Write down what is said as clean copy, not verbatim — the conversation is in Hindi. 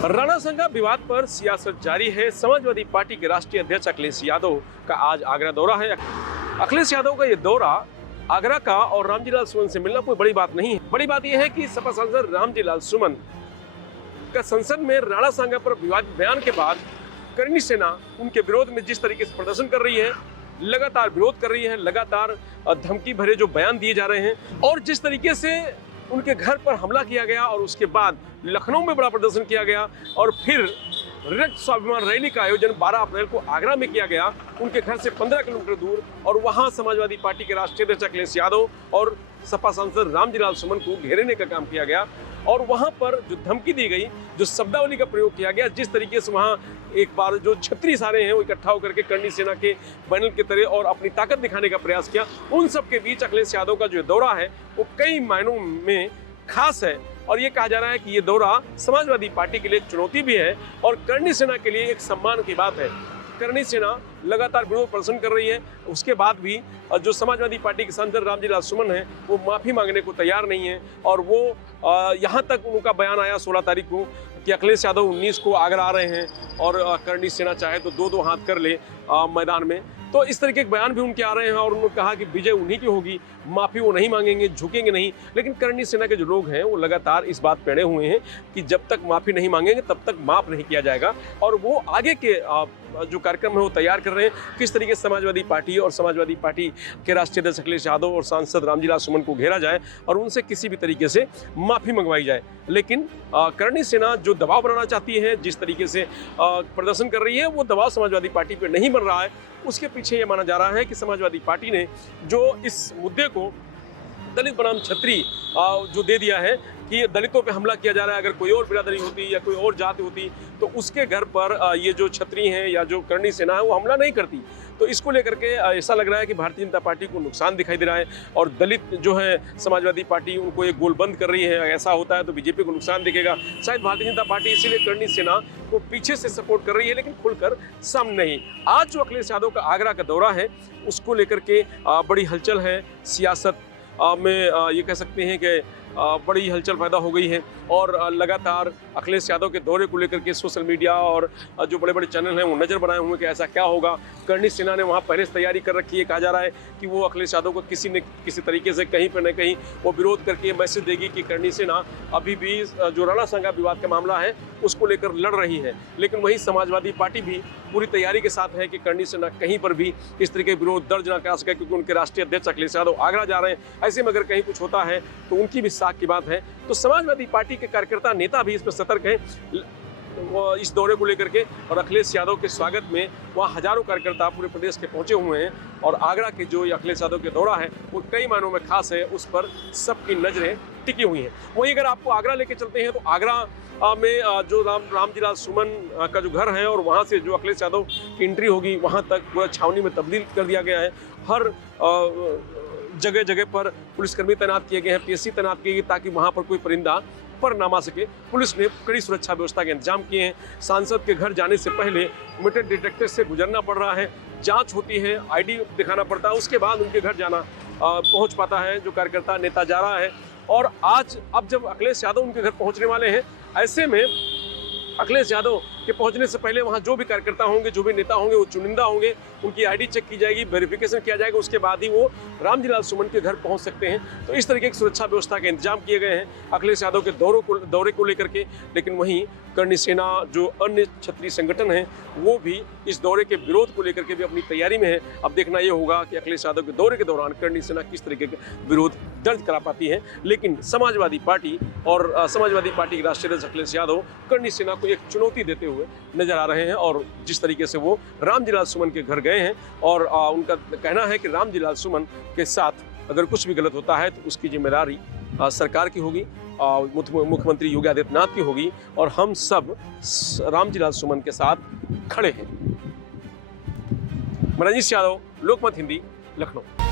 राणासांगा विवाद पर सियासत जारी है। समाजवादी पार्टी के राष्ट्रीय अध्यक्ष अखिलेश यादव का आज आगरा दौरा है। अखिलेश यादव का ये दौरा आगरा का और रामजीलाल सुमन से मिलना कोई बड़ी बात नहीं है। बड़ी बात यह है कि सपा सांसद रामजीलाल सुमन का संसद में राणासांगा पर विवादित बयान के बाद करनी सेना उनके विरोध में जिस तरीके से प्रदर्शन कर रही है, लगातार विरोध कर रही है, लगातार धमकी भरे जो बयान दिए जा रहे हैं और जिस तरीके से उनके घर पर हमला किया गया और उसके बाद लखनऊ में बड़ा प्रदर्शन किया गया और फिर रक्त स्वाभिमान रैली का आयोजन 12 अप्रैल को आगरा में किया गया, उनके घर से 15 किलोमीटर दूर, और वहां समाजवादी पार्टी के राष्ट्रीय अध्यक्ष अखिलेश यादव और सपा सांसद रामजीलाल सुमन को घेरने का काम किया गया और वहां पर जो धमकी दी गई, जो शब्दावली का प्रयोग किया गया, जिस तरीके से वहां एक बार जो छत्री सारे हैं वो इकट्ठा होकर के करनी सेना के बैनर की तरह और अपनी ताकत दिखाने का प्रयास किया, उन सब के बीच अखिलेश यादव का जो दौरा है वो कई मायनों में खास है और ये कहा जा रहा है कि ये दौरा समाजवादी पार्टी के लिए एक चुनौती भी है और करनी सेना के लिए एक सम्मान की बात है। करनी सेना लगातार विरोध प्रदर्शन कर रही है, उसके बाद भी जो समाजवादी पार्टी के सांसद रामजीलाल सुमन है वो माफ़ी मांगने को तैयार नहीं है और वो यहाँ तक उनका बयान आया 16 तारीख को कि अखिलेश यादव 19 को आगरा आ रहे हैं और करनी सेना चाहे तो दो हाथ कर ले मैदान में। तो इस तरीके के बयान भी उनके आ रहे हैं और उन्होंने कहा कि विजय उन्हीं की होगी, माफ़ी वो नहीं मांगेंगे, झुकेंगे नहीं। लेकिन करनी सेना के जो लोग हैं वो लगातार इस बात पे अड़े हुए हैं कि जब तक माफ़ी नहीं मांगेंगे तब तक माफ़ नहीं किया जाएगा और वो आगे के जो कार्यक्रम है वो तैयार कर रहे हैं, किस तरीके से समाजवादी पार्टी और समाजवादी पार्टी के राष्ट्रीय अध्यक्ष अखिलेश यादव और सांसद रामजीलाल सुमन को घेरा जाए और उनसे किसी भी तरीके से माफ़ी मंगवाई जाए। लेकिन करनी सेना जो दबाव बनाना चाहती है, जिस तरीके से प्रदर्शन कर रही है, वो दबाव समाजवादी पार्टी पर नहीं बन रहा है। उसके पीछे ये माना जा रहा है कि समाजवादी पार्टी ने जो इस मुद्दे को दलित बनाम छत्री जो दे दिया है कि दलितों पे हमला किया जा रहा है, अगर कोई और बिरादरी होती या कोई और जाति होती तो उसके घर पर ये जो छत्री हैं या जो करनी सेना है वो हमला नहीं करती। तो इसको लेकर के ऐसा लग रहा है कि भारतीय जनता पार्टी को नुकसान दिखाई दे रहा है और दलित जो है समाजवादी पार्टी उनको एक गोल बंद कर रही है। ऐसा होता है तो बीजेपी को नुकसान दिखेगा। शायद भारतीय जनता पार्टी इसीलिए करनी सेना को पीछे से सपोर्ट कर रही है लेकिन खुलकर सामने नहीं। आज जो अखिलेश यादव का आगरा का दौरा है उसको लेकर के बड़ी हलचल है, सियासत में ये कह सकते हैं कि बड़ी हलचल पैदा हो गई है और लगातार अखिलेश यादव के दौरे को लेकर के सोशल मीडिया और जो बड़े बड़े चैनल हैं वो नज़र बनाए हुए हैं कि ऐसा क्या होगा। करनी सेना ने वहाँ पहले से तैयारी कर रखी है। कहा जा रहा है कि वो अखिलेश यादव को किसी न किसी तरीके से कहीं पर न कहीं वो विरोध करके मैसेज देगी कि करनी सेना अभी भी जो राणासांगा विवाद का मामला है उसको लेकर लड़ रही है। लेकिन वहीं समाजवादी पार्टी भी पूरी तैयारी के साथ है कि करनी सेना कहीं पर भी इस तरीके के विरोध दर्ज न करा सके, क्योंकि उनके राष्ट्रीय अध्यक्ष अखिलेश यादव आगरा जा रहे हैं। ऐसे में अगर कहीं कुछ होता है तो उनकी भी साख की बात है। तो समाजवादी पार्टी के कार्यकर्ता नेता भी इसमें सतर्क हैं इस दौरे को लेकर के और अखिलेश यादव के स्वागत में वहाँ हजारों कार्यकर्ता पूरे प्रदेश के पहुंचे हुए हैं और आगरा के जो अखिलेश यादव के दौरा है वो कई मायनों में खास है, उस पर सबकी नजरें टिकी हुई हैं। वहीं अगर आपको आगरा लेके चलते हैं तो आगरा में जो रामजीलाल सुमन का जो घर है और वहाँ से जो अखिलेश यादव की एंट्री होगी वहाँ तक पूरा छावनी में तब्दील कर दिया गया है। हर जगह जगह पर पुलिसकर्मी तैनात किए गए हैं, पीएससी तैनात किए गए ताकि वहाँ पर कोई परिंदा पर ना आ सके। पुलिस ने कड़ी सुरक्षा व्यवस्था के इंतजाम किए हैं। सांसद के घर जाने से पहले मेटल डिटेक्टर से गुजरना पड़ रहा है, जांच होती है, आईडी दिखाना पड़ता है, उसके बाद उनके घर जाना पहुंच पाता है जो कार्यकर्ता नेता जा रहा है। और आज अब जब अखिलेश यादव उनके घर पहुंचने वाले हैं, ऐसे में अखिलेश यादव के पहुंचने से पहले वहां जो भी कार्यकर्ता होंगे, जो भी नेता होंगे वो चुनिंदा होंगे, उनकी आईडी चेक की जाएगी, वेरिफिकेशन किया जाएगा, उसके बाद ही वो रामजीलाल सुमन के घर पहुंच सकते हैं। तो इस तरीके की सुरक्षा व्यवस्था के इंतजाम किए गए हैं अखिलेश यादव के दौरे को लेकर के। लेकिन वहीं करनी सेना जो अन्य क्षत्रिय संगठन हैं वो भी इस दौरे के विरोध को लेकर के भी अपनी तैयारी में है। अब देखना ये होगा कि अखिलेश यादव के दौरे के दौरान करनी सेना किस तरीके का विरोध दर्ज करा पाती है। लेकिन समाजवादी पार्टी और समाजवादी पार्टी के राष्ट्रीय अध्यक्ष अखिलेश यादव करनी सेना को एक चुनौती देते हुए नजर आ रहे हैं और जिस तरीके से वो रामजीलाल सुमन के घर गए हैं और उनका कहना है कि रामजीलाल सुमन के साथ अगर कुछ भी गलत होता है तो उसकी जिम्मेदारी सरकार की होगी, मुख्यमंत्री योगी आदित्यनाथ की होगी और हम सब रामजीलाल सुमन के साथ खड़े हैं। मनजीत यादव, लोकमत हिंदी, लखनऊ।